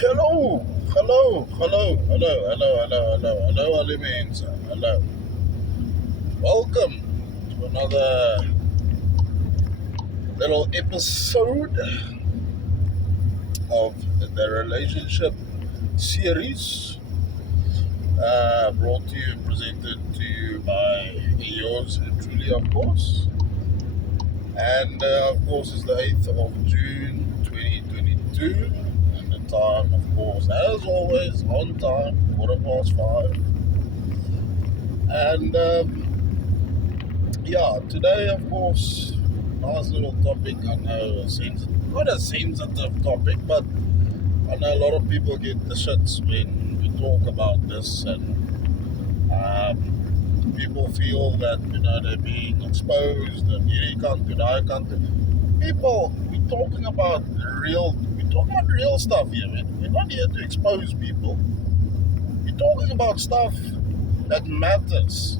Hello, hello, Alimensa. Hello. Welcome to another little episode of the relationship series, brought to you and presented to you by yours truly, of course. And of course, it's the 8th of June 2022. And the time, of course, as always, on time, 5:15. And yeah, today, of course, nice little topic. I know, not a sensitive topic, but I know a lot of people get the shits when we talk about this, and people feel that they're being exposed, and you can't do that, I can't do. People, we're talking about real stuff here. We're not here to expose people. We're talking about stuff that matters.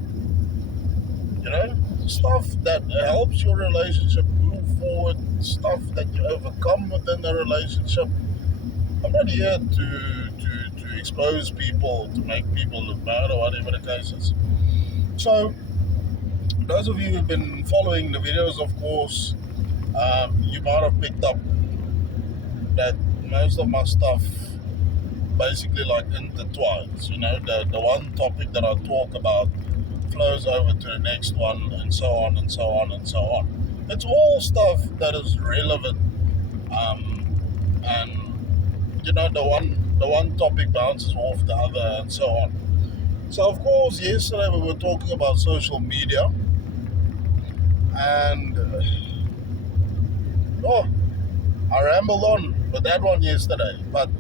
Stuff that helps your relationship move forward, stuff that you overcome within the relationship. I'm not here to expose people, to make people look bad or whatever the case is. So, those of you who've been following the videos, of course, you might have picked up that most of my stuff basically like intertwines. The one topic that I talk about flows over to the next one, and so on and so on and so on. It's all stuff that is relevant, and the one topic bounces off the other, and so on. So of course, yesterday we were talking about social media, and oh, I rambled on with that one yesterday, but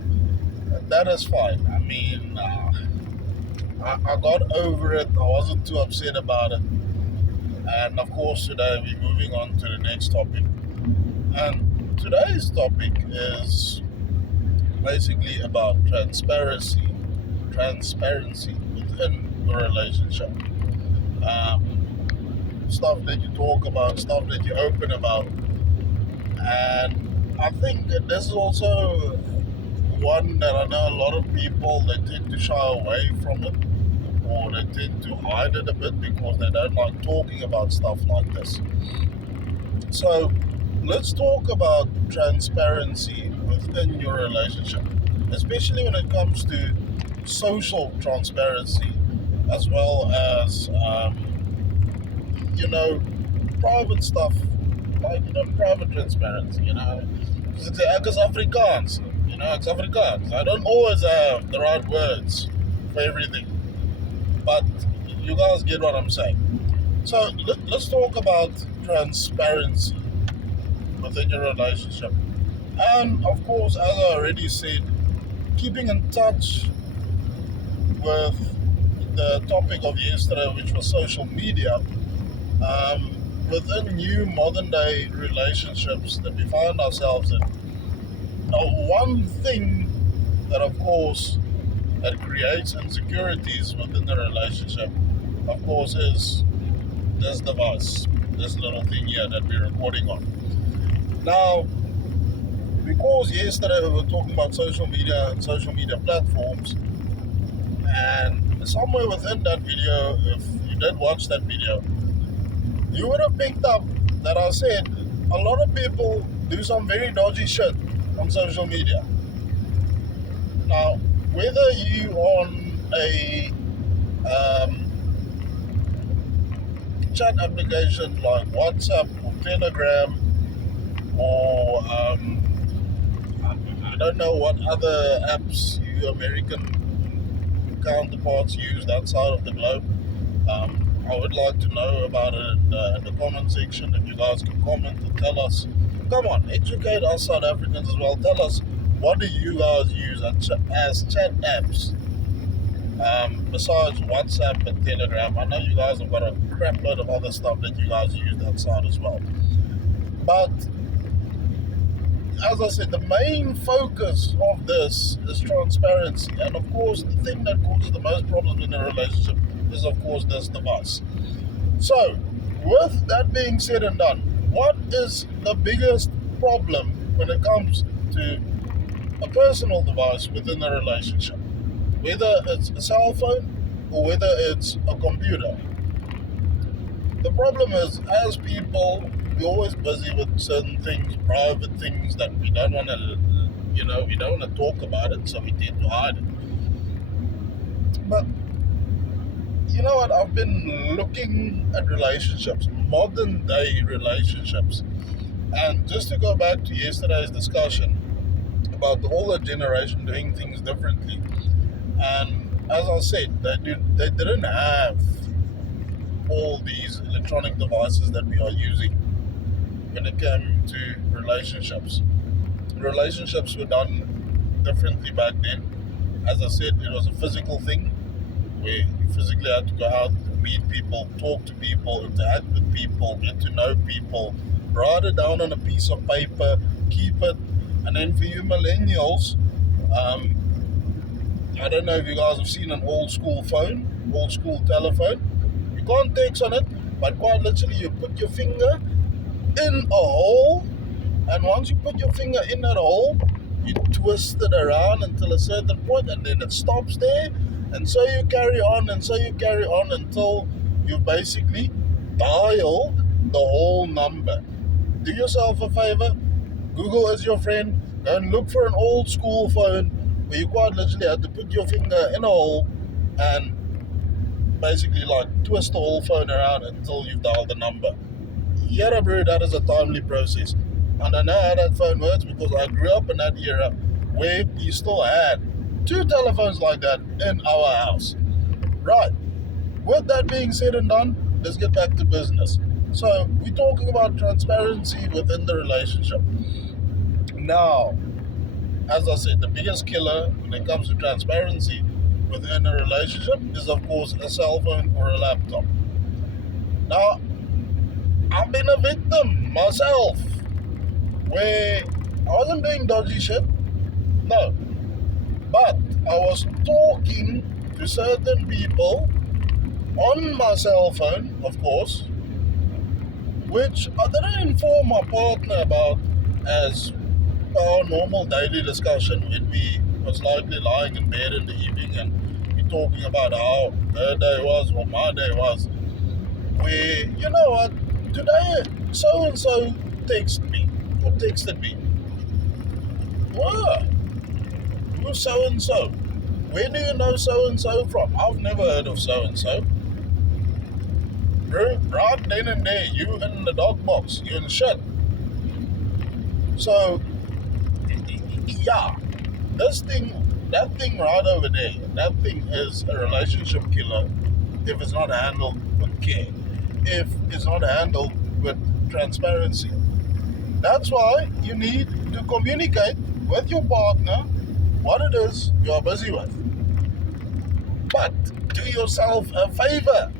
that is fine. I mean, I got over it. I wasn't too upset about it. And of course, today we're moving on to the next topic. And today's topic is basically about transparency within the relationship. Stuff that you talk about, stuff that you open about. And I think that this is also one that I know a lot of people, they tend to shy away from it, or they tend to hide it a bit because they don't like talking about stuff like this. So let's talk about transparency within your relationship, especially when it comes to social transparency, as well as private stuff, like private transparency. Because Afrikaans, it's Afrikaans. I don't always have the right words for everything, but you guys get what I'm saying. So let's talk about transparency within your relationship. And of course, as I already said, keeping in touch with the topic of yesterday, which was social media, within new modern day relationships that we find ourselves in. Now, one thing that, of course, that creates insecurities within the relationship, of course, is this device, this little thing here that we're recording on. Now, because yesterday we were talking about social media and social media platforms, and somewhere within that video, if you did watch that video, you would have picked up that I said a lot of people do some very dodgy shit on social media. Now, whether you on a chat application like WhatsApp or Telegram, or I don't know what other apps you American counterparts use that side of the globe. I would like to know about it in the comment section. If you guys can comment and tell us, come on, educate us South Africans as well. Tell us, what do you guys use as chat apps besides WhatsApp and Telegram? I know you guys have got a crap load of other stuff that you guys use that side as well. But as I said, the main focus of this is transparency. And of course, the thing that causes the most problems in a relationship is, of course, this device. So, with that being said and done, what is the biggest problem when it comes to a personal device within a relationship, whether it's a cell phone or whether it's a computer. The problem is, as people, we're always busy with certain things, private things that we don't want to, we don't want to talk about it, so we tend to hide it. But you know what? I've been looking at relationships, modern day relationships, and just to go back to yesterday's discussion about the older generation doing things differently, and as I said, they didn't have all these electronic devices that we are using when it came to relationships. Relationships were done differently back then. As I said, it was a physical thing where you physically had to go out, meet people, talk to people, interact with people, get to know people, write it down on a piece of paper, keep it. And then for you millennials, I don't know if you guys have seen an old school phone, old school telephone. You can't text on it, but quite literally you put your finger in a hole, and once you put your finger in that hole, you twist it around until a certain point, and then it stops there, and so you carry on, until you've basically dialed the whole number. Do yourself a favor, Google is your friend, and look for an old school phone where you quite literally have to put your finger in a hole and basically like twist the whole phone around until you've dialed the number. Yeah, bro, that is a timely process. And I know how that phone works because I grew up in that era where you still had 2 telephones like that in our house. Right. With that being said and done, let's get back to business. So, we're talking about transparency within the relationship. Now, as I said, the biggest killer when it comes to transparency within a relationship is, of course, a cell phone or a laptop. Now, I've been a victim myself where I wasn't doing dodgy shit, no, but I was talking to certain people on my cell phone, of course, which I didn't inform my partner about as our normal daily discussion when we was likely lying in bed in the evening and we talking about how her day was or my day was. Where, you know what, today so-and-so texted me. What? Who's so-and-so? Where do you know so-and-so from? I've never heard of so-and-so. Bro, right then and there, you in the dog box, you in shit. So, yeah, that thing right over there, that thing is a relationship killer if it's not handled with care, if it's not handled with transparency. That's why you need to communicate with your partner what it is you are busy with. But do yourself a favor.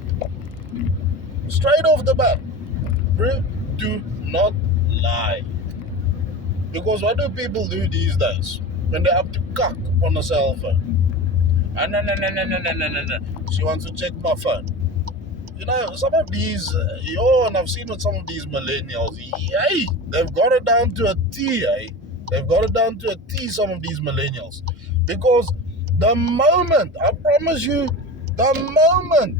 Straight off the bat, bro, do not lie. Because what do people do these days when they have to cuck on a cell phone? No. She wants to check my phone. You know, some of these, and I've seen with some of these millennials, they've got it down to a T, They've got it down to a T, some of these millennials. Because the moment, I promise you, the moment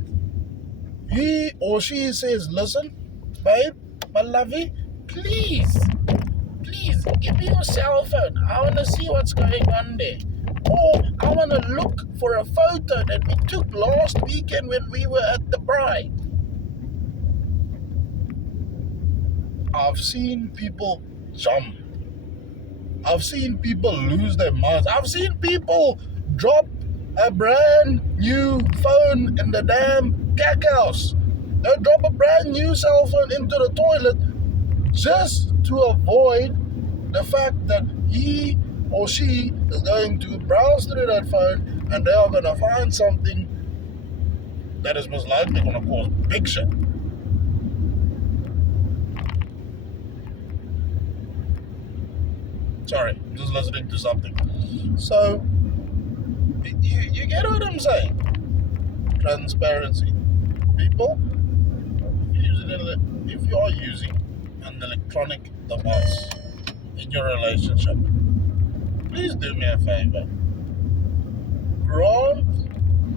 he or she says, listen, babe, my lovey, please, give me your cell phone. I want to see what's going on there. Or I want to look for a photo that we took last weekend when we were at the Bride. I've seen people jump. I've seen people lose their minds. I've seen people drop a brand new phone in the damn cack house. They'll drop a brand new cell phone into the toilet just to avoid the fact that he or she is going to browse through that phone and they are going to find something that is most likely going to cause big shit. Sorry, I'm just listening to something. So, you get what I'm saying? Transparency. People, if you are using an electronic device in your relationship, please do me a favor. Grant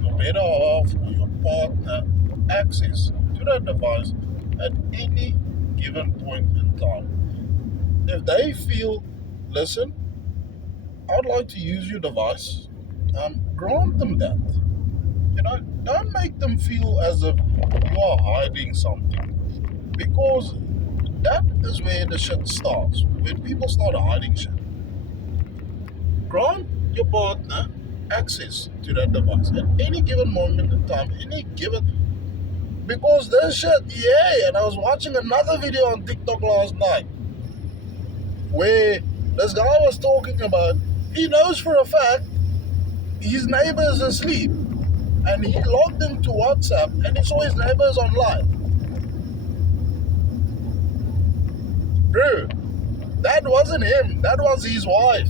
your better half or your partner access to that device at any given point in time. If they feel, listen, I'd like to use your device, grant them that. Don't make them feel as if you are hiding something. Because that is where the shit starts. When people start hiding shit. Grant your partner access to that device at any given moment in time, any given. Because this shit, yeah, and I was watching another video on TikTok last night where this guy was talking about, he knows for a fact his neighbor is asleep and he logged into WhatsApp and he saw his neighbors online. Bro, that wasn't him, that was his wife.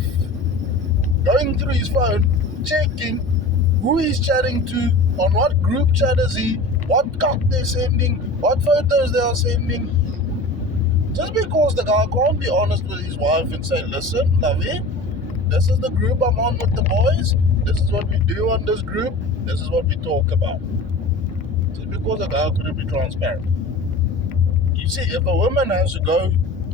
Going through his phone, checking who he's chatting to, on what group chat is he, what cock they're sending, what photos they are sending. Just because the guy can't be honest with his wife and say, listen, lovey, this is the group I'm on with the boys, this is what we do on this group, this is what we talk about. Just because the guy couldn't be transparent. You see, if a woman has to go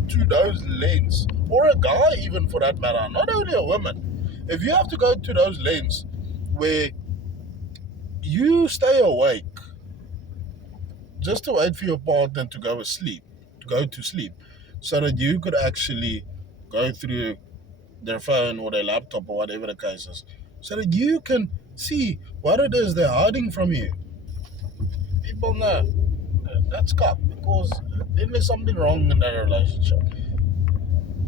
to those lengths, or a guy even for that matter, not only a woman, if you have to go to those lengths where you stay awake just to wait for your partner to go to sleep, so that you could actually go through their phone or their laptop or whatever the case is, so that you can see what it is they're hiding from you. People know that's cock, because then there's something wrong in that relationship.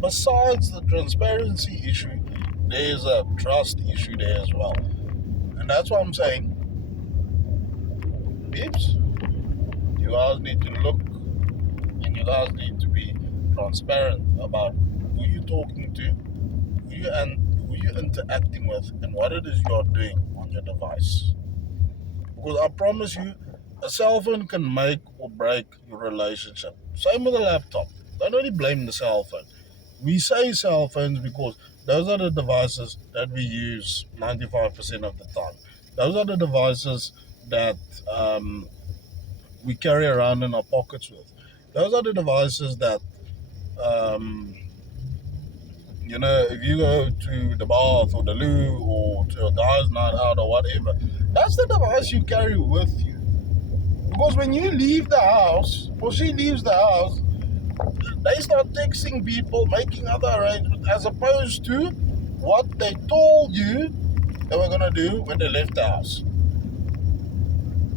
Besides the transparency issue, there's a trust issue there as well. And that's what I'm saying. Peeps, you guys need to look and you guys need to be transparent about who you're talking to, who you're interacting with, and what it is you're doing on your device. Because I promise you, a cell phone can make or break your relationship. Same with a laptop. Don't only blame the cell phone. We say cell phones because those are the devices that we use 95% of the time. Those are the devices that we carry around in our pockets with. Those are the devices that, if you go to the bath or the loo or to a guy's night out or whatever, that's the device you carry with you. Because when you leave the house, or she leaves the house, they start texting people, making other arrangements, as opposed to what they told you they were going to do when they left the house.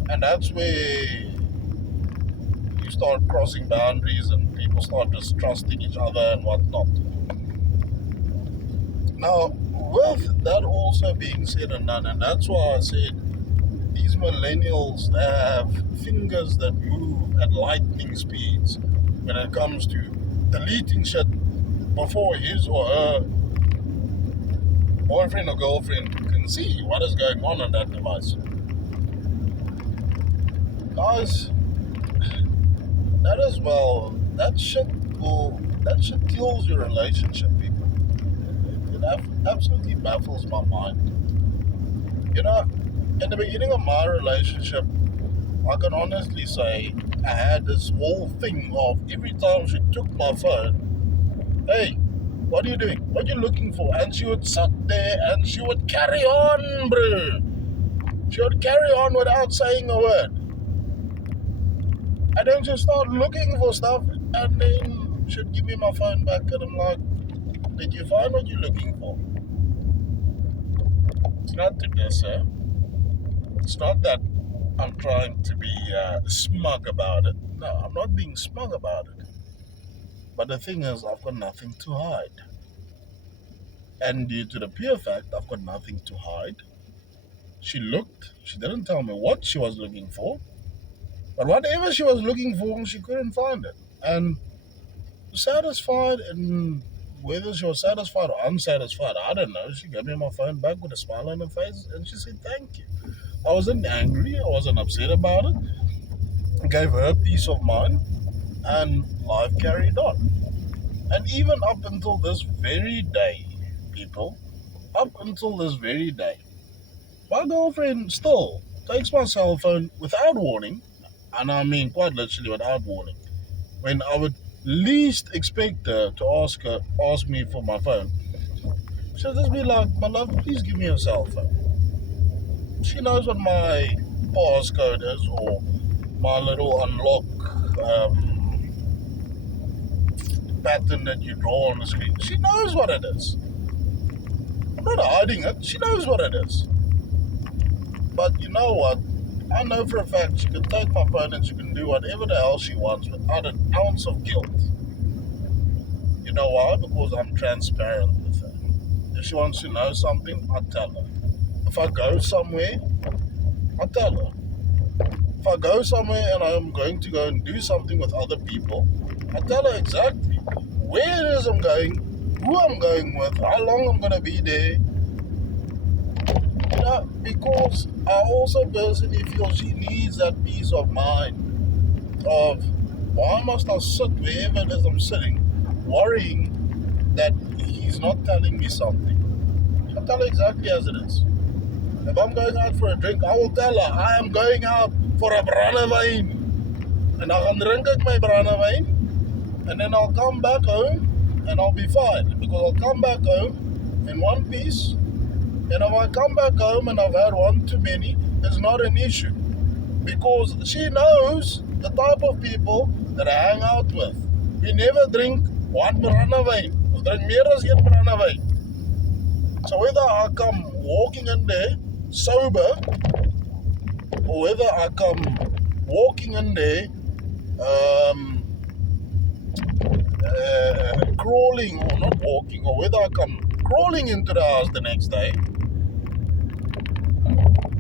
And that's where you start crossing boundaries and people start distrusting each other and whatnot. Now, with that also being said and done, and that's why I said these millennials, they have fingers that move at lightning speeds when it comes to deleting shit before his or her boyfriend or girlfriend can see what is going on that device. Guys, that shit kills your relationship, people. It absolutely baffles my mind. In the beginning of my relationship, I can honestly say I had this whole thing of every time she took my phone, hey, what are you doing? What are you looking for? And she would sit there and she would carry on, bro. She would carry on without saying a word. And then she'd start looking for stuff and then she'd give me my phone back and I'm like, did you find what you're looking for? It's not to diss her. It's not that I'm trying to be smug about it. No, I'm not being smug about it. But the thing is, I've got nothing to hide. And due to the pure fact I've got nothing to hide, she didn't tell me what she was looking for. But whatever she was looking for, she couldn't find it. And satisfied, and whether she was satisfied or unsatisfied, I don't know. She gave me my phone back with a smile on her face and she said, thank you. I wasn't angry, I wasn't upset about it. I gave her peace of mind and life carried on. And even up until this very day, people, up until this very day, my girlfriend still takes my cell phone without warning, and I mean quite literally without warning. When I would least expect her to ask me for my phone, she'll just be like, "My love, please give me your cell phone." She knows what my passcode is or my little unlock pattern that you draw on the screen. She knows what it is. I'm not hiding it. She knows what it is. But you know what? I know for a fact she can take my phone and she can do whatever the hell she wants without an ounce of guilt. You know why? Because I'm transparent with her. If she wants to know something, I tell her. If I go somewhere, I tell her. If I go somewhere and I'm going to go and do something with other people, I tell her exactly where it is I'm going, who I'm going with, how long I'm going to be there. You know, because I also personally feel she needs that peace of mind of why must I sit wherever it is I'm sitting, worrying that he's not telling me something. I tell her exactly as it is. If I'm going out for a drink, I will tell her I am going out for a brandewyn. En dan gaan drink ek my brandewyn, and then I'll come back home and I'll be fine. Because I'll come back home in one piece, and if I come back home and I've had one too many, it's not an issue. Because she knows the type of people that I hang out with. We never drink one brandewyn. We drink meer as een brandewyn. So whether I come walking in there sober, or whether I come walking in there crawling, or not walking, or whether I come crawling into the house the next day,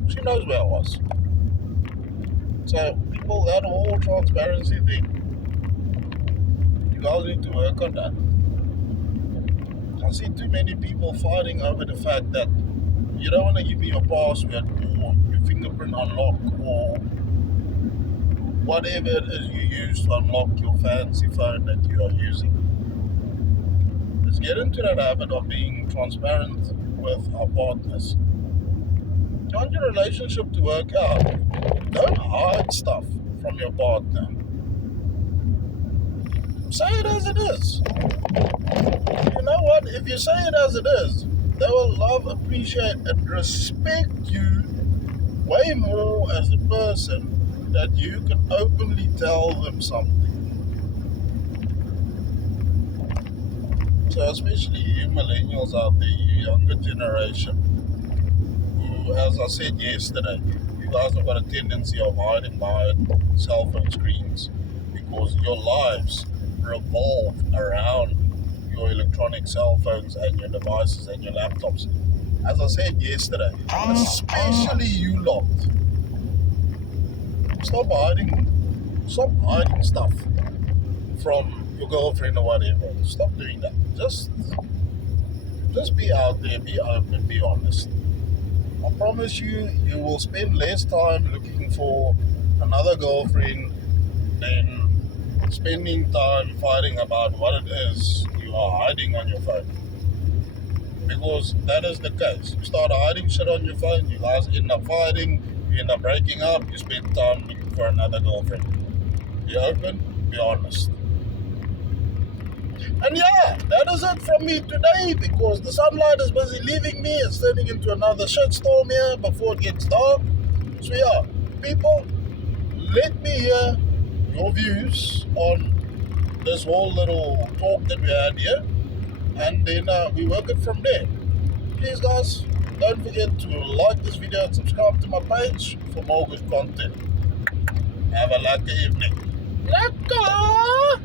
she knows where I was. So people, that whole transparency thing, you guys need to work on that. I see too many people fighting over the fact that you don't want to give me your password or your fingerprint unlock or whatever it is you use to unlock your fancy phone that you are using. Let's get into that habit of being transparent with our partners. If you want your relationship to work out, don't hide stuff from your partner. Say it as it is. You know what? If you say it as it is, they will love, appreciate, and respect you way more as a person that you can openly tell them something. So especially you millennials out there, you younger generation, who, as I said yesterday, you guys have got a tendency of hiding behind cell phone screens because your lives revolve around your electronic cell phones and your devices and your laptops. As I said yesterday, especially you lot, stop hiding stuff from your girlfriend or whatever. Stop doing that. Just be out there, be open, be honest. I promise you, you will spend less time looking for another girlfriend than spending time fighting about what it is you are hiding on your phone. Because that is the case. You start hiding shit on your phone, you guys end up fighting, you end up breaking up, you spend time looking for another girlfriend. Be open, be honest. And yeah, that is it from me today because the sunlight is busy leaving me. It's turning into another shitstorm here before it gets dark. So yeah, people, let me hear your views on this whole little talk that we had here, and then we work it from there. Please guys, don't forget to like this video and subscribe to my page for more good content. Have a lucky evening. Lekker!